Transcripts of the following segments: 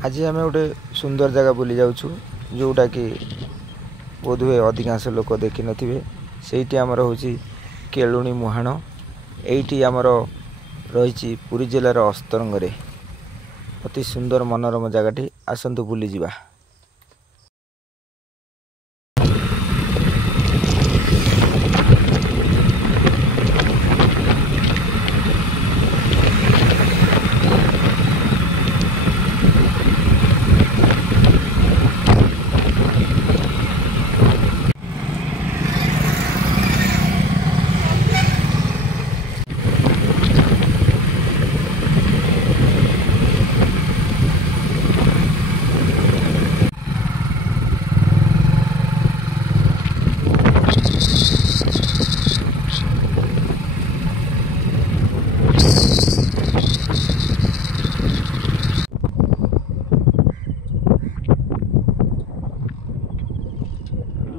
आज आम गोटे सुंदर जगह बुली जाऊँ जोटा कि बोधहुए अधिकांश लोक देखी नथिबे। सेठी आमर हूँ केलुणी मुहाण। एठी आमर रही पुरी जिलार अस्तरंगे अति सुंदर मनोरम जगह। आसतु बुली जिबा।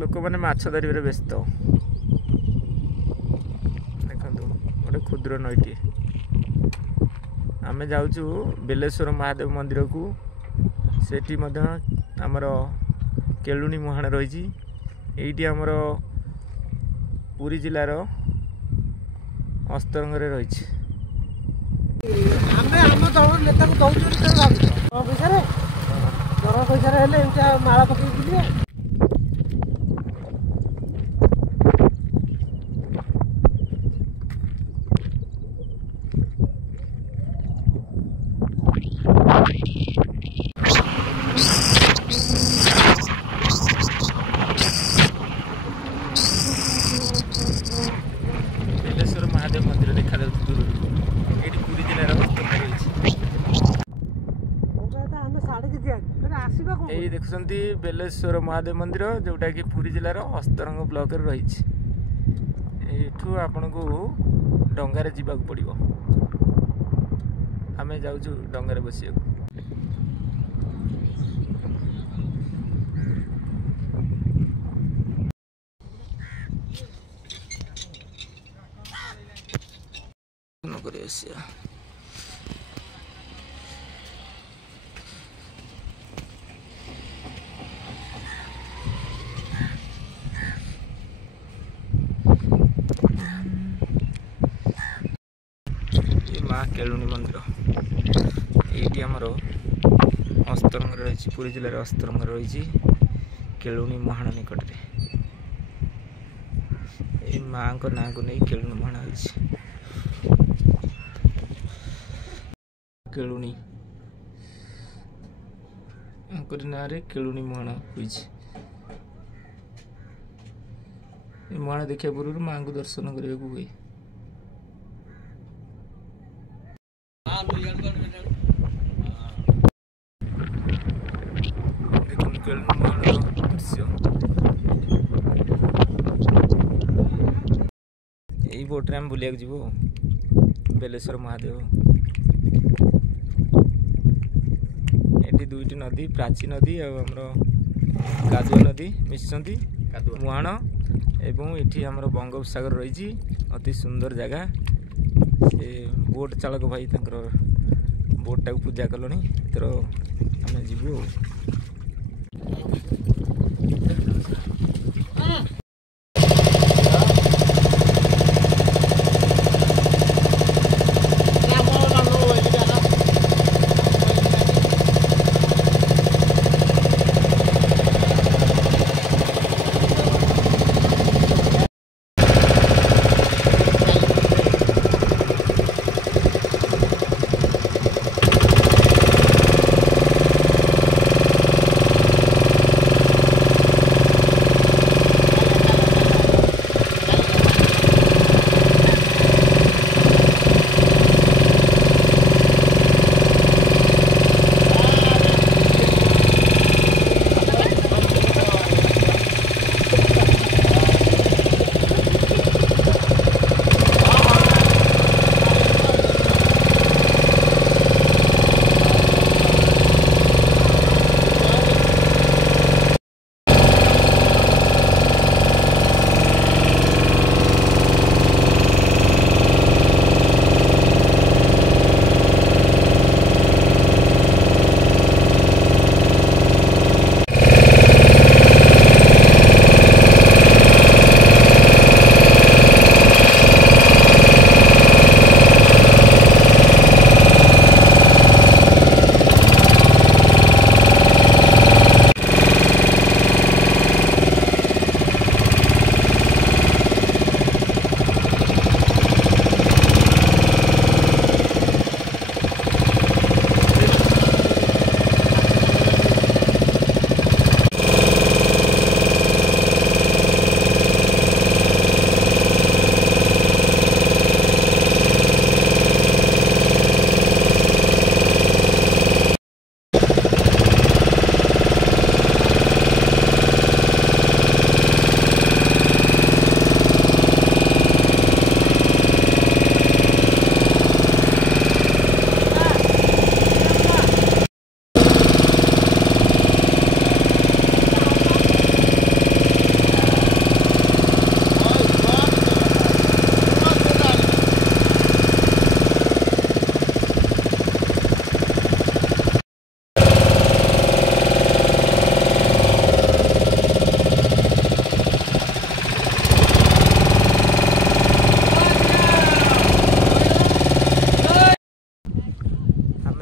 लोक मैंने माछ धरवे व्यस्त। देखो गोटे क्षुद्र नईटी आम जाऊँ बेलेश्वर महादेव मंदिर को। सेठी आमर केलुणी मुहाण रही। ये आमर पुरी जिलार अस्तरंगे रही। माला पकड़ बेलेश्वर महादेव मंदिर देखा दूर ये पुरी जिलार यही देखुंत बेलेश्वर महादेव मंदिर जोटा कि पुरी जिलार अस्तरंग ब्लॉक रही। एठू आपन को डंगारे जीवाक पड़िबो। आमे जाउछु डंगारे बसिया। माँ केलुणी मंदिर ये आमर अस्तरंग रही। पुरी जिलार अस्तरंग रही केलुणी मुहाण निकट में। माँ को ना को नहीं केलुणी मुहाण होती। केलुणी ना रे केलुणी मुहाण होती। मुहाण देखा पूर्व माँ को दर्शन करने को हुए। यही बोट्रे आम बुलिया जीव बेलेश्वर महादेव। ये दुईटी नदी प्राची नदी और कादुआ नदी मिशंती मुहाण एवं ये आमर बंगोपसागर रही। अति सुंदर जगह। से बोट चालक भाई बोट टाक पूजा कल तर आम जीवु।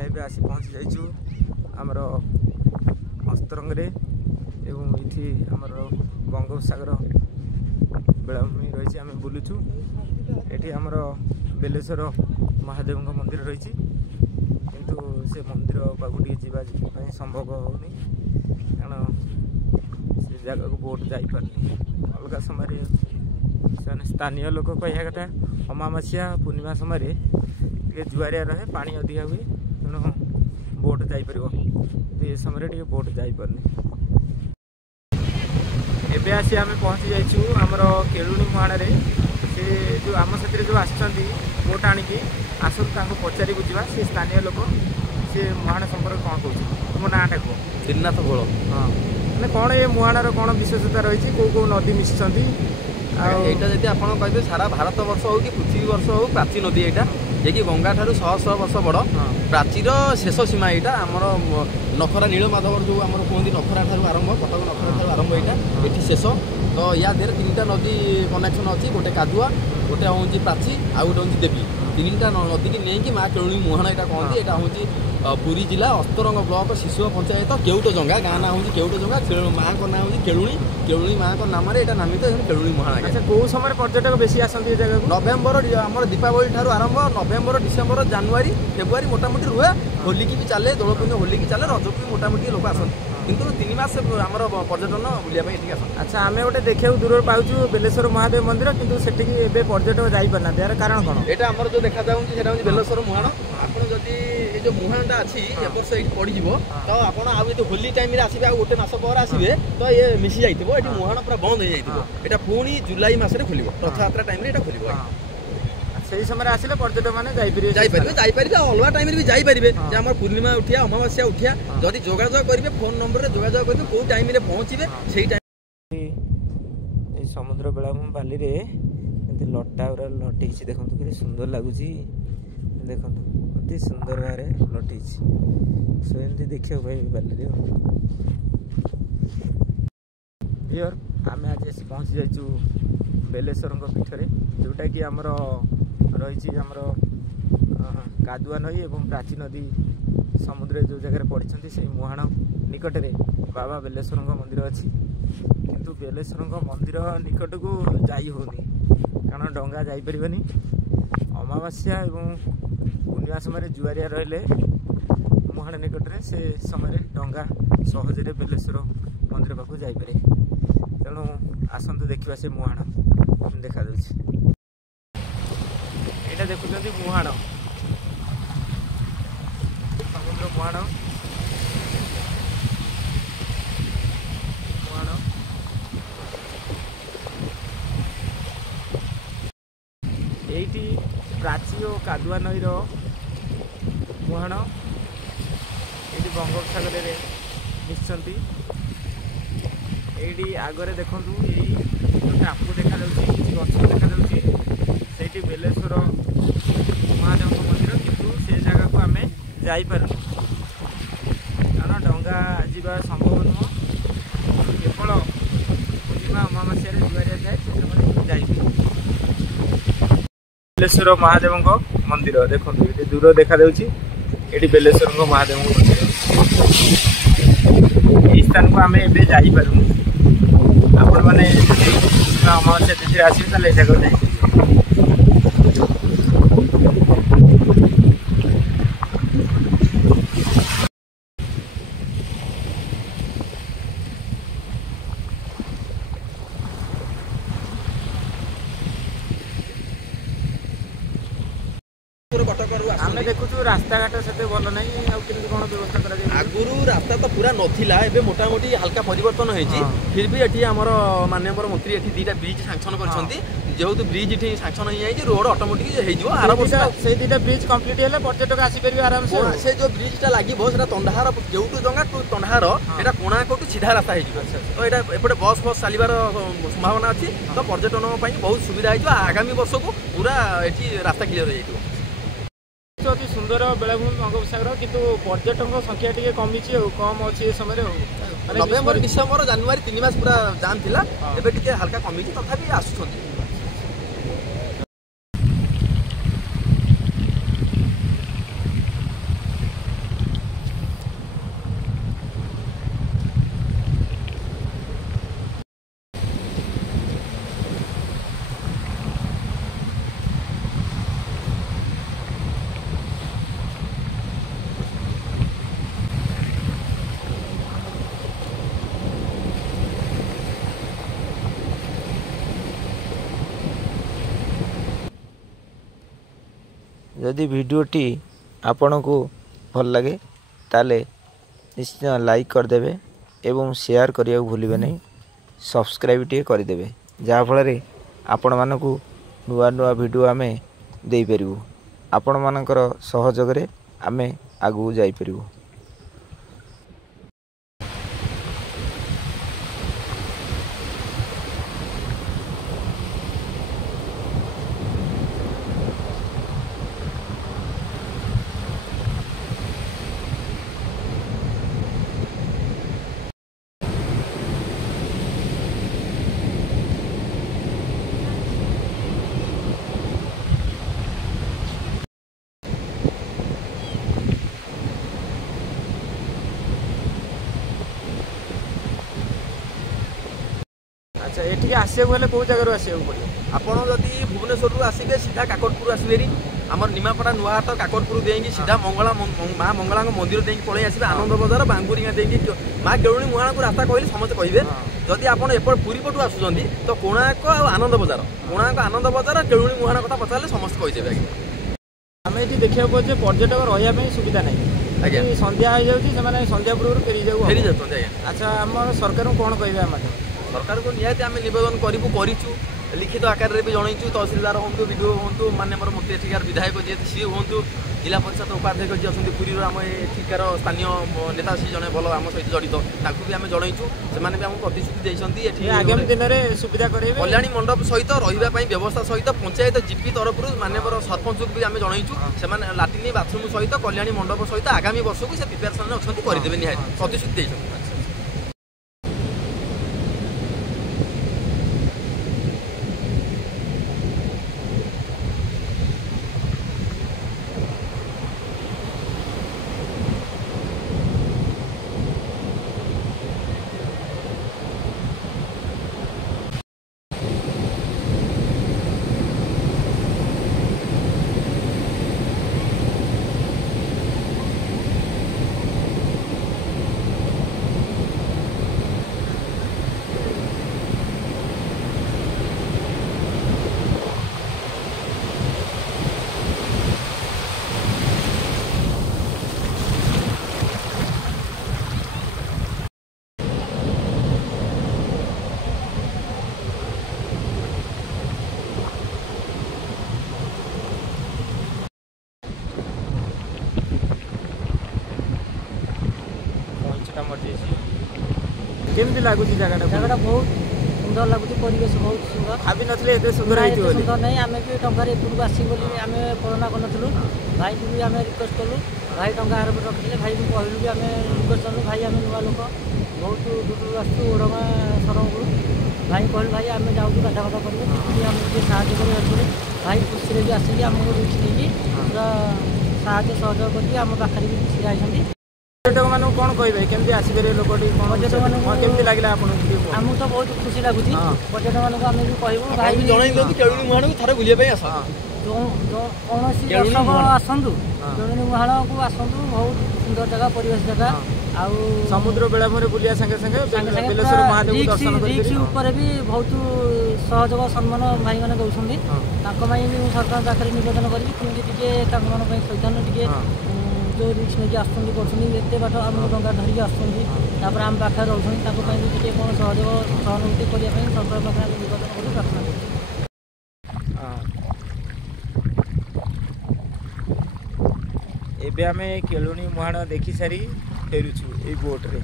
ଏବେ ଆସି ପହଞ୍ଚି ଯାଇଛୁ ଆମର ଅସ୍ତରଙ୍ଗରେ ଏବଂ ଏଠି ଆମର ବଙ୍ଗୋପସାଗର ବେଳାଭୂମି ରହିଛି। ଆମେ ବୁଲୁଛୁ। ଏଠି ଆମର ବେଲେଶ୍ୱର ମହାଦେବଙ୍କ ମନ୍ଦିର ରହିଛି, କିନ୍ତୁ ସେ ମନ୍ଦିର ପାଖକୁ ଟିକେ ଯିବା ପାଇଁ ସମ୍ଭବ ହେଉନି, କାରଣ ସେ ଜାଗାକୁ ବୋଟ୍ ଯାଇପାରୁନି। ଅଲଗା ସମୟରେ ସେମାନେ ସ୍ଥାନୀୟ ଲୋକ କହିବା କଥା ଅମାବାସ୍ୟା ପୂର୍ଣ୍ଣିମା ସମୟରେ ଟିକେ ଜୁଆରିଆ ରହେ, ପାଣି ଅଧିକା ହୁଏ, ତେଣୁ ବୋଟ୍ ଯାଇପାରିବ। ଏ ସମୟରେ ଟିକେ ବୋଟ୍ ଯାଇପାରୁନି। ଏବେ ଆସି ଆମେ ପହଞ୍ଚି ଯାଇଛୁ ଆମର କେଳୁଣି ମୁହାଣରେ। ସେ ଯେଉଁ ଆମ ସାଥିରେ ଯେଉଁ ଆସିଛନ୍ତି ବୋଟ୍ ଆଣିକି, ଆସନ୍ତୁ ତାଙ୍କୁ ପଚାରି ବୁଝିବା। ସେ ସ୍ଥାନୀୟ ଲୋକ, ସେ ମୁହାଣ ସମ୍ପର୍କରେ କ'ଣ କହୁଛନ୍ତି। ତୁମ ନାଁଟା କୁହ? ତ୍ରିନାଥ ଭୋଳ। ହଁ, ମାନେ କ'ଣ ଏ ମୁହାଣର କ'ଣ ବିଶେଷତା ରହିଛି, କେଉଁ କେଉଁ ନଦୀ ମିଶିଛନ୍ତି? ଆଉ এইটা যদি আপনার কে সারা ভারত বর্ষ হোক কি পৃথিবী বর্ষ হোক প্রাচী নদী এইটা, যে কি গঙ্গা ঠার শহ শহ বর্ষ বড়। প্রাচীর শেষ সীমা এইটা আমার নখরা নীলমাধবর যে আমার কুহতি নখরা ঠার আরম্ভ, কটক নখরা ঠার আরম্ভ এইটা এটি শেষ। তো ইয়া দেহরে তিনটা নদী কনেকশন অছি, গোটে কাদুয়া, গোটে হচ্ছে প্রাচী, আর গোটে হচ্ছে দেবী। তিনটা নদী কি নেই মা কেলুণী মুহাণ এটা কহতি। এটা হচ্ছে পুরী জেলা অস্তরঙ্গ ব্লক শিশুয়া পঞ্চায়েত কেউটজঙ্গা গাঁ না হচ্ছে কেউটজঙ্গা। মাঁ না হচ্ছে কেলুণী, কেলুণী মাঁ নামে এটা নামিত কেলুণী মুহাণ। আচ্ছা, কেউ সময় পর্যটক বেশি আসନ୍ତି ଏ ଜାଗାକୁ? নভেম্বর আমার দীপাবলি ঠার আরম্ভ, নভেম্বর ডিসেম্বর জানুয়ারি ফেব্রুয়ারি মোটামুটি রুহে। হোলিকি বি চালে, দোল পূর্ণিমা হোলিকি চালে, রজକୁ মোটামুটি লোক আসନ୍ତି, কিন্তু 3 মাস আমার পর্যটন বুলিয়া পাই এটিকি আসନ୍ତି। আচ্ছা, ଆମେ ଗୋଟେ ଦେଖିବାକୁ ଦୂରରୁ ପାଉଛୁ ବେଲେଶ୍ୱର ମହାଦେବ ମନ୍ଦିର, କିନ୍ତୁ ସେଠିକି ଏବେ ପର୍ଯ୍ୟଟକ ଯାଇପାରୁନାହାନ୍ତି। ଏହାର କାରଣ କ'ଣ? এটা আমার যে দেখা যাচ্ছে সেটা হচ্ছে বেলেশ্বর মুহাণ। আপনার যদি এই যে মুহাণটা আছে এ বর্ষ এইটি পড়িଯିବ, তো আপনার আউ যদি হোলি টাইমে আসবে, আর গোটে মাস পরে আসবে, তো এ মিশি যাইতিব। এটি মুহাণ পুরা বন্ধ হয়ে যাইতিব। এটা পুনি জুলাই মাসে খুলিব, রথযাত্রা টাইমে এটা খুলিব। সেই সময় আসলে পর্যটক মানে যাইপারিবে, আর অলগা টাইমে বি যাইপারিবে। যে আমার পূর্ণিমা উঠিয়া অমাবাস্যা উঠিয়া যদি যোগাযোগ করবে, ফোন নম্বরে যোগাযোগ করবে, কেউ টাইমে পৌঁছবে সেই টাইম। এই সমুদ্র বেলাভূমি বালিরে এମିତି ଲଟା ଗୁରା ଲଟେଇଛି, ଦେଖନ୍ତୁ କେତେ ସୁନ୍ଦର ଲାଗୁଛି। ଦେଖନ୍ତୁ ଅତି ସୁନ୍ଦର ଭାବରେ ଲଟେଇଛି। ସୋ ଏମିତି ଦେଖିବାକୁ ପାଇବେ ବାଲିରେ। ଇୟର ଆମେ ଆଜି ଆସି ପହଞ୍ଚି ଯାଇଛୁ ବେଲେଶ୍ୱରଙ୍କ ପୀଠରେ, ଯେଉଁଟାକି ଆମର ରହିଛି ଆମର କାଦୁଆ ନଈ ଏବଂ ପ୍ରାଚୀ ନଦୀ ସମୁଦ୍ରରେ ଯେଉଁ ଜାଗାରେ ପଡ଼ିଛନ୍ତି, ସେଇ ମୁହାଣ ନିକଟରେ ବାବା ବେଲେଶ୍ୱରଙ୍କ ମନ୍ଦିର ଅଛି। କିନ୍ତୁ ବେଲେଶ୍ୱରଙ୍କ ମନ୍ଦିର ନିକଟକୁ ଯାଇ ହେଉନି, କାରଣ ଡଙ୍ଗା ଯାଇପାରିବନି। ଅମାବାସ୍ୟା ଏବଂ ପୂର୍ଣ୍ଣିମା ସମୟରେ ଜୁଆରିଆ ରହିଲେ ମୁହାଣ ନିକଟରେ, ସେ ସମୟରେ ଡଙ୍ଗା ସହଜରେ ବେଲେଶ୍ୱର ମନ୍ଦିର ପାଖକୁ ଯାଇପାରେ। ତେଣୁ ଆସନ୍ତୁ ଦେଖିବା ସେ ମୁହାଣ ଦେଖାଯାଉଛି। ଏଇଟା ଦେଖୁଛନ୍ତି ମୁହାଣ, ସମୁଦ୍ର ମୁହାଣ। এইটি প্রাচী ও কাদুয়া নଈର ମୁହାଣ। ଏଇଠି ବଙ୍ଗୋପସାଗରରେ ମିଶିଛନ୍ତି। ଏଇଠି ଆଗରେ ଦେଖନ୍ତୁ, ଏଇ ଯେଉଁ ଟାପୁ ଦେଖାଯାଉଛି, କିଛି ଗଛ ଦେଖାଯାଉଛି, ସେଇଠି ବେଲେଶ୍ୱର ମହାଦେବଙ୍କ ମନ୍ଦିର। କିନ୍ତୁ ସେ ଜାଗାକୁ ଆମେ ଯାଇପାରୁନୁ, କାରଣ ଡଙ୍ଗା ଯିବା ସମ୍ଭବ ନୁହଁ। କେବଳ ପୂର୍ଣ୍ଣିମା ଅମାବାସ୍ୟାରେ ଜୁଆରିଆ ଥାଏ, ସେ ସମୟରେ ଯାଇପାରିବୁ। ବେଲେଶ୍ୱର ମହାଦେବଙ୍କ ମନ୍ଦିର ଦେଖନ୍ତୁ, ଏଠି ଦୂର ଦେଖାଯାଉଛି। ଏଠି ବେଲେଶ୍ୱରଙ୍କ ମହାଦେବଙ୍କ ମନ୍ଦିର। ଏହି ସ୍ଥାନକୁ ଆମେ ଏବେ ଯାଇପାରୁନୁ। ଆପଣମାନେ ଯଦି ଅମାବାସ୍ୟା ତିଥିରେ ଆସିବେ, ତାହେଲେ ଏ ଜାଗାକୁ ଯାଇପାରିବେ। ଆମେ ଦେଖୁଛୁ ରାସ୍ତାଘାଟ ସେତେ ଭଲ ନାହିଁ, ଆଉ କେମିତି କ'ଣ ବ୍ୟବସ୍ଥା କରାଯାଏ? ଆଗରୁ ରାସ୍ତା ତ ପୁରା ନଥିଲା, ଏବେ ମୋଟାମୋଟି ହାଲକା ପରିବର୍ତ୍ତନ ହେଇଛି। ଫିର୍ ବି ଏଠି ଆମର ମାନ୍ୟବର ମନ୍ତ୍ରୀ ଏଠି 2ଟା ବ୍ରିଜ୍ ସାଂସନ କରିଛନ୍ତି। যেহেতু ব্রিজ এটি সাংসন হয়ে যাই, রোড অটোমেটিক হয়ে আর বর্ষ সেই 2টা ব্রিজ কমপ্লিট হলে পর্যটক আসিপারে আরামসে। সেই যে ব্রিজটা লাগবে সেটা তন্ডাহার কেউটু জঙ্গা টু তন্ডাহার, এটা কোণাকটু সিধা রাস্তা হয়ে যাবে। তো এটা এপটে বস ফস চালিবার সম্ভাবনা আছে। তো পর্যটন বহুত সুবিধা হয়ে আগামী বর্ষকু পুরা এটি রাস্তা ক্লিয়ার হয়ে যাবে। অতি সুন্দর বেলাভূমি বঙ্গোপসাগর, কিন্তু পর্যটক সংখ্যা টিকে কমিছি, কম ଅଛି ଏ ସମୟରେ। নভেম্বর ডিসেম্বর জানুয়ারি 3 মাস পুরা জাম ଥିଲା, ଏବେ ଟିକେ হালকা কমিছি, তথাপি আসুଛନ୍ତି। जदि वीडियोटी आपनकु भल लगे ताले निश्चय लाइक करदेवे एवं शेयर करिया भूलिबे नहीं, सब्सक्राइब टे करदेवे जहाँ फल आपण मानकु नुआ नुआ वीडियो आमे देई परिबु। आपण मानकर सहयोग रे आमे आगु जाई परिबु। अच्छा एठी आसे गले को जगह आसे पड़े आपण जदि भुवनेश्वर आसिके सीधा काकटपुर आसबेरी आमर निमापड़ा नुआहाट काकटपुर देंगे सीधा मंगला माँ मंगला मंदिर देंगे पलि आसबे आनंद बजार बांगुरिया देंगे माँ केळुणी मुहाण को रास्ता कहले समस्त कहे। जदि आपण एपट पुरी पटू आसुचंदी तो कोणार्क आनंद बजार आनंद बजार केळुणी मुहाण कथा पचारे समस्त कहीदेवे। आम ये देखा पाचे पर्यटक रही सुविधा नहीं आज्ञा संध्या हो जाए संध्या पूर्व फेरी जाऊँ। अच्छा आम सरकार कौन कहे सरकार को निहाती आम नवेदन करूँ लिखित आकार में भी जनईचु तहसिलदार हूँ विडीओ हूँ मानने मुख्य एठिकार विधायक जी सी हूँ जिला परिषद उपाध्यक्ष जी अच्छा पुरी आम एठिकार स्थानीय नेता सी जड़े भल आम सहित जड़ित भी आम जनईचु से आमको प्रतिश्रुति देते आगामी दिन में सुविधा करेंगे कल्याणी मंडप सहित रही व्यवस्था सहित पंचायत जीपी तरफ माननीय सरपंच को भी आम जनईचु से लाट्रिन बाथरूम सहित कल्याणी मंडप सहित आगामी वर्ष को प्रिपेरेसन अच्छा करदे निहाती प्रतिश्रुति देते। केमती लगुच जगह बहुत सुंदर लगुच परिवेश बहुत सुंदर भाभी नथिले एते सुंदर आइति बोली सुंदर नहीं आमे भी टंकार एपुर आसी बोली आमे कोरोना करनथलु भाई भी आमे रिक्वेस्ट कलु भाई टंका आर पर रखले भाई भी कहलु भी आमे रिक्वेस्ट कलु भाई आमे नुआ लोक बहुत दूर आसु ओडमा सरंगु भाई कहलु भाई आमे जाउ गाधा गाधा करबे आमे जे साहाय्य करे अछि भाई खुशी रे भी आसी हमको रुचि देकी पूरा साहाय्य सहयोग करके आम पाखरे भी छिड़ा आइछंती। पर्यटक मान कौन कहे केमती आसबे लोक पर्यटक मान केमती लगे आमको तो बहुत खुशी लगुच पर्यटक मानक आम भी कहूँ भाई जन केळुणी मुहाण को थे बुलिया आस कौन दर्शक आसतु केळुणी मुहाण को आसतु बहुत सुंदर जगह परिवेश जगह आउ समुद्र बेलाभूमि बुलिया संगे संगे बेलेश्वर महादेव दर्शन ऊपर भी बहुत सहयोग सम्मान भाई मैंने दौरान भी सरकार पाखे निवेदन करी चैतन्य टे जो रिक्स नहीं आसते बाट आम टंका धरिकी आसपर आम पाखे रोचे भी कौन सहयोग सहानुभूति करने सरकार पाखे निवेदन कर प्रार्थना कर। एबे आमे केळुणी मुहाण देखि सारी फेरुछु ए बोट रे।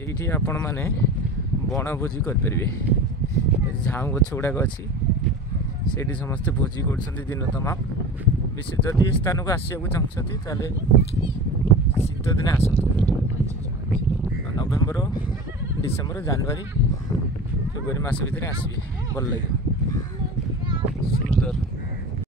एठी आपण माने बनभोजी कर परिबे झाऊ गछ गुड़ाक अच्छी से समस्ते भोजी कर दिन तमाम विशेष जदि स्थान को आसिया चाहते ताले शीत दिन आसतु नवेम्बर डिसेम्बर जनवरी फेब्रुआरी मास भितर आसबे भल लगे सुंदर।